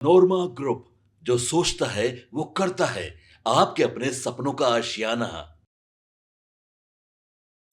नोरमा group, जो सोचता है वो करता है। आपके अपने सपनों का आशियाना।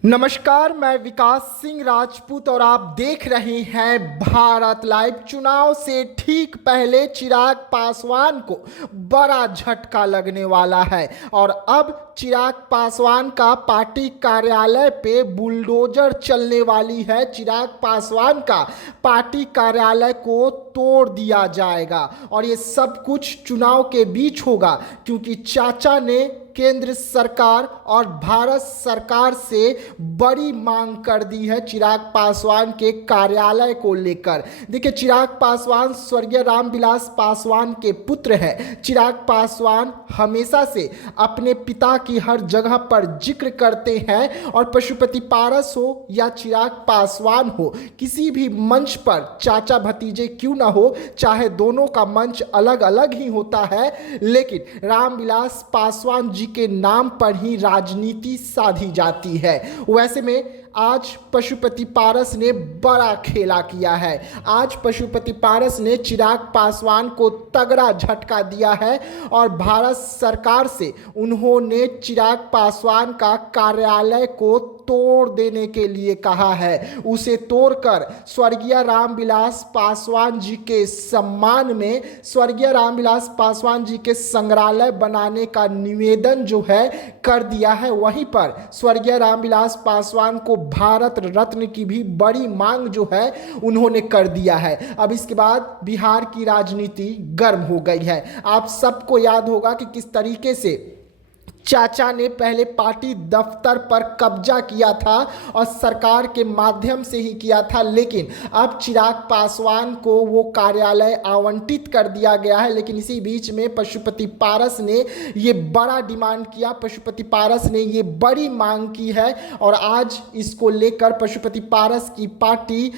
नमस्कार, मैं विकास सिंह राजपूत और आप देख रहे हैं भारत लाइव। चुनाव से ठीक पहले चिराग पासवान को बड़ा झटका लगने वाला है और अब चिराग पासवान का पार्टी कार्यालय पे बुलडोजर चलने वाली है। चिराग पासवान का पार्टी कार्यालय को तोड़ दिया जाएगा और ये सब कुछ चुनाव के बीच होगा, क्योंकि चाचा ने केंद्र सरकार और भारत सरकार से बड़ी मांग कर दी है चिराग पासवान के कार्यालय को लेकर। देखिए, चिराग पासवान स्वर्गीय रामविलास पासवान के पुत्र हैं। चिराग पासवान हमेशा से अपने पिता की हर जगह पर जिक्र करते हैं और पशुपति पारस हो या चिराग पासवान हो, किसी भी मंच पर चाचा भतीजे क्यों ना हो, चाहे दोनों का मंच अलग अलग ही होता है, लेकिन रामविलास पासवान जी के नाम पर ही राजनीति साधी जाती है। वैसे में आज पशुपति पारस ने बड़ा खेला किया है। आज पशुपति पारस ने चिराग पासवान को तगड़ा झटका दिया है और भारत सरकार से उन्होंने चिराग पासवान का कार्यालय को तोड़ देने के लिए कहा है। उसे तोड़कर स्वर्गीय रामविलास पासवान जी के सम्मान में स्वर्गीय रामविलास पासवान जी के संग्रहालय बनाने का निवेदन जो है कर दिया है। वहीं पर स्वर्गीय रामविलास पासवान को भारत रत्न की भी बड़ी मांग जो है उन्होंने कर दिया है। अब इसके बाद बिहार की राजनीति गर्म हो गई है। आप सबको याद होगा कि किस तरीके से चाचा ने पहले पार्टी दफ्तर पर कब्जा किया था और सरकार के माध्यम से ही किया था, लेकिन अब चिराग पासवान को वो कार्यालय आवंटित कर दिया गया है। लेकिन इसी बीच में पशुपति पारस ने ये बड़ा डिमांड किया, पशुपति पारस ने ये बड़ी मांग की है और आज इसको लेकर पशुपति पारस की पार्टी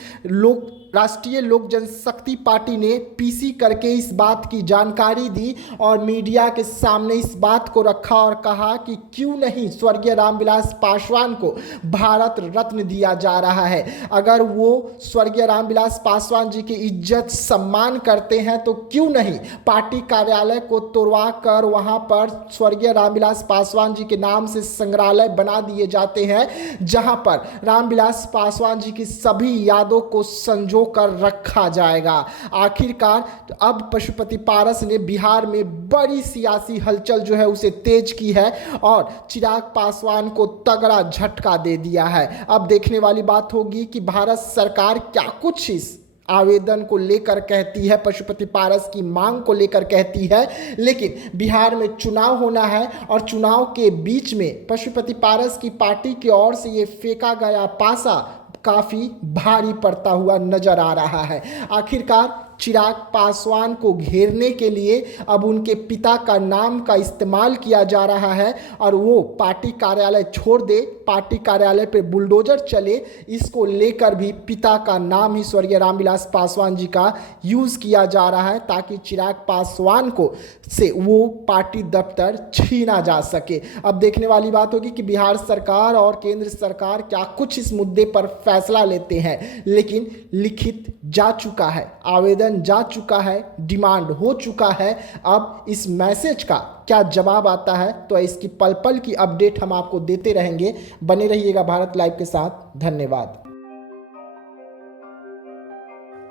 राष्ट्रीय लोक जनशक्ति पार्टी ने पीसी करके इस बात की जानकारी दी और मीडिया के सामने इस बात को रखा और कहा कि क्यों नहीं स्वर्गीय रामविलास पासवान को भारत रत्न दिया जा रहा है। अगर वो स्वर्गीय रामविलास पासवान जी की इज्जत सम्मान करते हैं तो क्यों नहीं पार्टी कार्यालय को तोड़वा कर वहां पर स्वर्गीय रामविलास पासवान जी के नाम से संग्रहालय बना दिए जाते हैं, जहां पर रामविलास पासवान जी की सभी यादों को संजो कर रखा जाएगा। आखिरकार अब पशुपति पारस ने बिहार में बड़ी सियासी हलचल जो है उसे तेज की है और चिराग पासवान को तगड़ा झटका दे दिया है। अब देखने वाली बात होगी कि भारत सरकार क्या कुछ इस आवेदन को लेकर कहती है, पशुपति पारस की मांग को लेकर कहती है। लेकिन बिहार में चुनाव होना है और चुनाव के बीच में पशुपति पारस की पार्टी की ओर से ये फेंका गया पासा काफी भारी पड़ता हुआ नजर आ रहा है। आखिरकार चिराग पासवान को घेरने के लिए अब उनके पिता का नाम का इस्तेमाल किया जा रहा है और वो पार्टी कार्यालय छोड़ दे, पार्टी कार्यालय पे बुलडोजर चले, इसको लेकर भी पिता का नाम ही स्वर्गीय रामविलास पासवान जी का यूज किया जा रहा है ताकि चिराग पासवान को से वो पार्टी दफ्तर छीना जा सके। अब देखने वाली बात होगी कि बिहार सरकार और केंद्र सरकार क्या कुछ इस मुद्दे पर फैसला लेते हैं। लेकिन लिखित जा चुका है, आवेदन जा चुका है, डिमांड हो चुका है। अब इस मैसेज का क्या जवाब आता है तो इसकी पल पल की अपडेट हम आपको देते रहेंगे। बने रहिएगा भारत लाइव के साथ। धन्यवाद।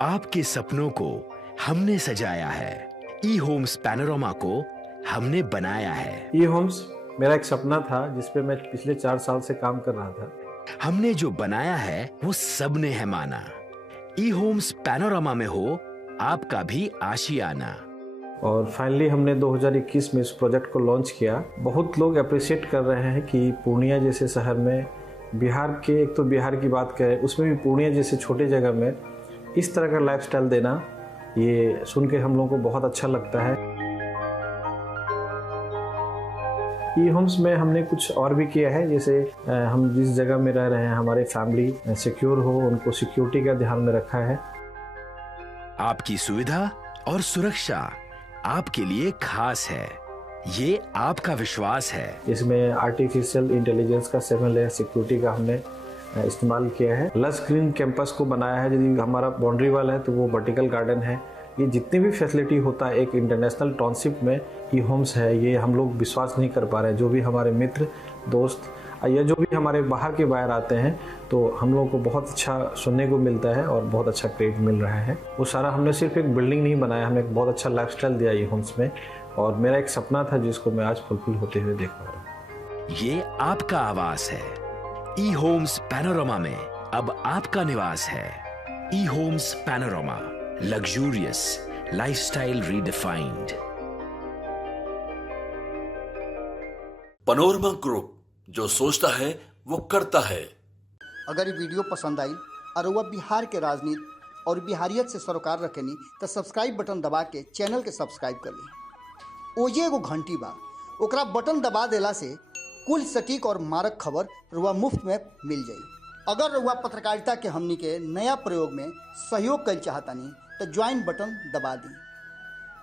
आपके सपनों को हमने सजाया है, ई होम्स पैनोरमा को हमने बनाया है। ई होम्स मेरा एक सपना था जिसपे मैं पिछले 4 साल से काम कर रहा था। हमने जो बनाया है वो सबने है माना। ई होम्स पैनोरमा में हो आपका भी आशियाना। और फाइनली हमने 2021 में इस प्रोजेक्ट को लॉन्च किया। बहुत लोग अप्रिशिएट कर रहे हैं कि पूर्णिया जैसे शहर में, बिहार के, एक तो बिहार की बात करें उसमें भी पूर्णिया जैसे छोटे जगह में इस तरह का लाइफस्टाइल देना, ये सुन के हम लोगों को बहुत अच्छा लगता है। ई होम्स में हमने कुछ और भी किया है, जैसे हम जिस जगह में रह रहे हैं हमारे फैमिली सिक्योर हो, उनको सिक्योरिटी का ध्यान में रखा है। आपकी सुविधा और सुरक्षा आपके लिए खास है, ये आपका विश्वास है। इसमें आर्टिफिशियल इंटेलिजेंस का 7 लेयर सिक्योरिटी का हमने इस्तेमाल किया है। लस ग्रीन कैंपस को बनाया है। यदि हमारा बाउंड्री वाल है तो वो वर्टिकल गार्डन है, ये जितनी भी फैसिलिटी होता है एक इंटरनेशनल टाउनशिप में ई होम्स है, ये हम लोग विश्वास नहीं कर पा रहे हैं। जो भी हमारे मित्र दोस्त या जो भी हमारे बाहर के बाहर आते हैं तो हम लोगों को बहुत अच्छा सुनने को मिलता है और बहुत अच्छा क्रेडिट मिल रहा है। वो सारा हमने सिर्फ एक बिल्डिंग नहीं बनाया, हमने एक बहुत अच्छा लाइफस्टाइल दिया ई होम्स में, और मेरा एक सपना था जिसको मैं आज फुलफिल होते हुए देख पा रहा हूँ। ये आपका आवास है। ई होम्स पैनोरामा में अब आपका निवास है। E homes Panorama, luxurious lifestyle redefined. Panorama group, जो सोचता है वो करता है। अगर ये वीडियो पसंद आई और वह बिहार के राजनीति और बिहारियत से सरोकार रखेनी तो सब्सक्राइब बटन दबा के चैनल के सब्सक्राइब कर ली। ओजे एगो घंटी बा, ओकरा बटन दबा देला से कुल सटीक और मारक खबर रुआ मुफ्त में मिल जाई। अगर रुआ पत्रकारिता के हमनी के नया प्रयोग में सहयोग कर चाहतानी तो ज्वाइन बटन दबा दी।